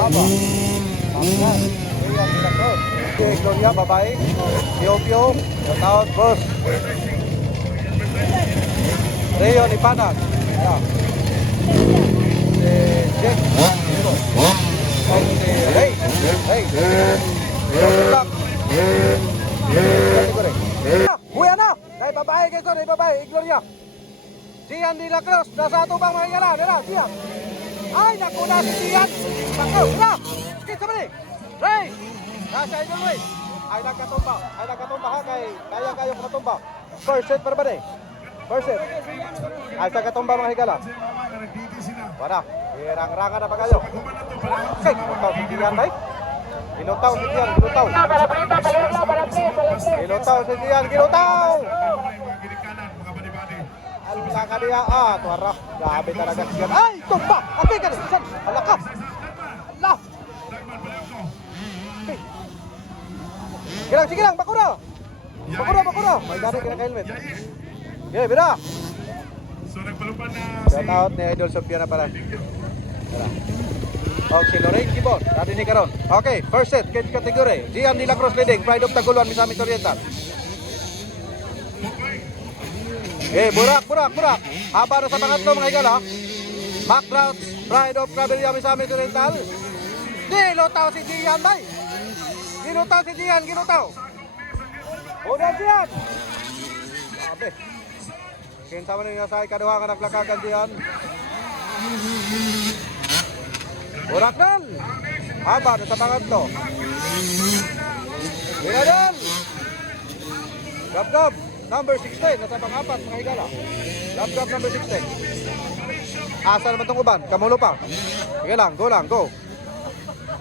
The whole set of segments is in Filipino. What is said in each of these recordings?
Aba. Ayan. Okay, Gloria, babae. Pio-pio. Shout boss. Rio Lipanag. Ayan. Si Jack. Si Ray. Ray. Black. Buya na! Dahil babae kayo, dahil babae, Gloria. Gian de la Cruz, nasa ato bang mga ingala, nila, Gian. Ay, nakuna si Gian. Bako, nila. Kita ba ni? Ray! Nasa idol Ray. Ay, nagkatumba ha, kaya kayo kumatumba. First set para ba ni? First set. Ay, sa katumba mga higala. Wala, hirang-ranga na pa kayo. Okay, puntaw si Gian, bay. Ginutaw si Gian, ginutaw. Ginutaw si Gian, ginutaw! Alsa ka niya, tuwara. Grabe talaga si Gian. Ay, tumba! Okay ka na, San? Hala ka! Hala! Okay. Sige lang, bakura! Bakura! May gani ka na helmet. Okay, bira! Shout out ni Idol Sofia na pala. Tara. Og si Lorraine Gibon, dati ni karon. Okay, first set, cage category. Gian de la Cruz leading, Pride of Taguluan, Misamis Oriental. Burak. Haba na sa pangatlo mga higala. Macrout, Pride of Travelia, Misamis Oriental. Ginutaw si Gian, bay. Ginutaw. Udah Gian. Sabi. Kinsa man nga sa ikaduha ka naglakagan Gian. Urakal! Haba na sa pangatlo. Binadal! Gab-gab! Number 16, nasa pang-apat mga higala. Gab-gab number 16. Asa naman itong uban? Kamulo pa. Sige lang, go.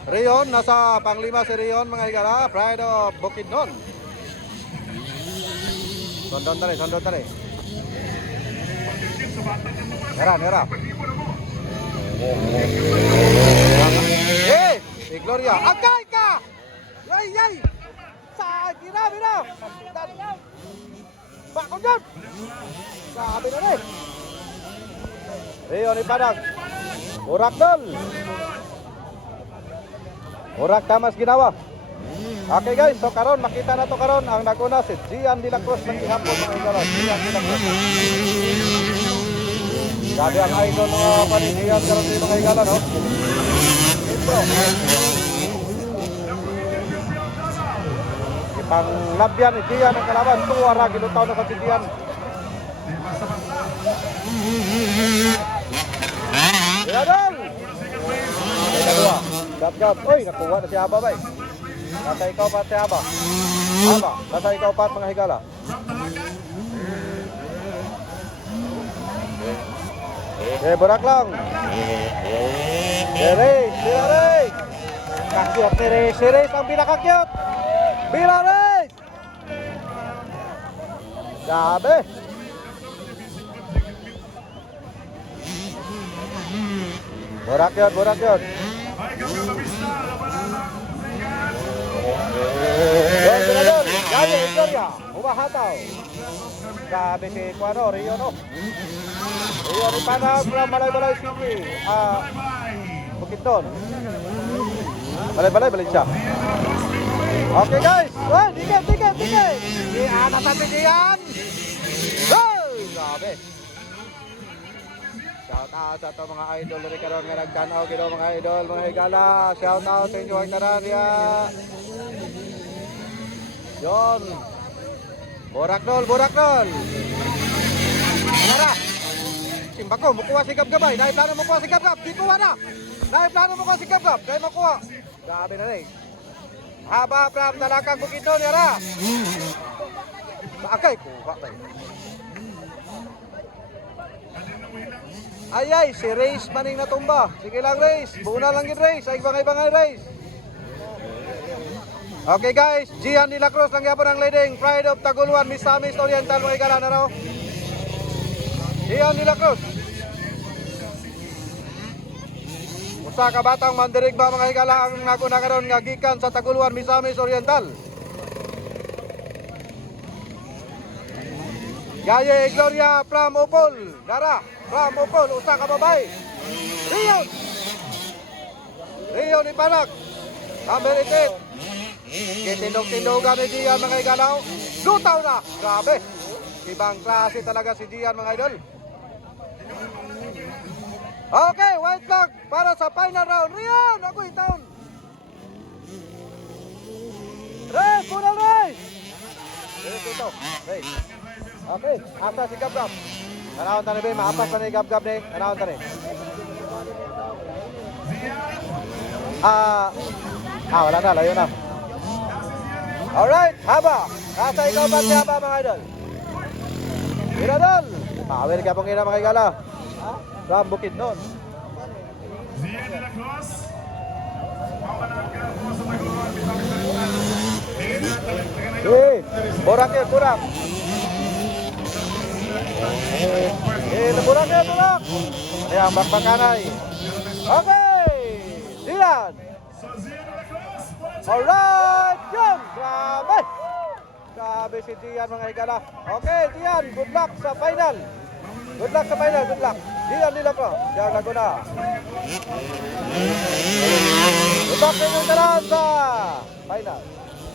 Rion, nasa pang-5 si Rion mga higala. Pride of Bukidnon. Sondon tali. Nera. Si Gloria, agay ka! Yay! Bira! Bakon dyan! Sabi na rin! Rio ni Padang. Urak dol! Urak tamas ginawa. Okay guys, so karon makita na to karon ang naguna si Gian de la Cruz ng ihapon mga higala. Gian de la Cruz. Sabi ang idol ng panitiyan karon din mga higala, no? Ipang labyan ni Gian ang kalaban. Tuwara, ginutaw na sa si Gian. Iladol! Ikaduha. Gab. Uy, nakuha na si Aba, bay. Nasa ikaw pa si Aba. Nasa ikaw pa mga higala. Burak lang. Ray. Kakyot ni Ray. Si Ray ang pinakakyot. Ray. Sabi. Burak yun. Gaya, Gloria. Umahataw. Sabi si Ecuador, Rio, no? Rio ni Panag from Balay City. Bukidnon. Balay siya. Okay guys. Well, tiket. Natapin diyan. Hey! Sabi. Shout out sa ito mga idol rin karon nga nagtanaw gino mga idol, mga higala. Shout out sa inyo ang tararya. Yon. Burak dol. Nara. Simbako, mukuha si Gab-Gabay. Dahil plano mukuha si Gab-Gab. Di kuha na. Dahil plano mukuha si Gab-Gab. Dahil makuha. Grabe na rin. Haba from Talakang Bukidnon, Nara. Akay, kuha tayo. Ay, si Race maning natumba. Sige lang, Race. Buna lang yun, Race. Ay, bangay, Race. Okay, guys. Gian de la Cruz lang yapon ang leading. Pride of Taguluan, Misamis Oriental, mga higala na raw. Gian de la Cruz. Usa ka batang mandirigba mga higala ang naguna karon nga gikan sa Taguluan, Misamis Oriental. Gaya Gloria from Upol. Dara from Upol, usa ka babay. Rion. Rio ni Panag. Number 18. Kitindog-tindogan ni Gian mga igalaw. Lutaw na. Grabe. Ibang klase talaga si Gian mga idol. Okay, white flag para sa final round. Rian, ako itaon. Race, punal race. Ito. Race. Okay, asa si Gab-Gab. Tanawon tani ba, maapas pa ni Gab-Gab ni. Tanawon tani. Wala na, layo na. Alright, Haba. Nasa ikaw ba si Haba mga idol? Iradol. Power ka pong ina mga igala. Ram Bukid nun. Borak ya, borak. Borak ya, borak. Yang bak-bakanay. Okay, Dian. Alright, Dian. Grabe. Grabe si Dian mga igala. Okay, Dian, good luck sa final. Good luck sa final, good luck. Dian nila ko, Dian Laguna. Good luck sa inyong talaan sa final.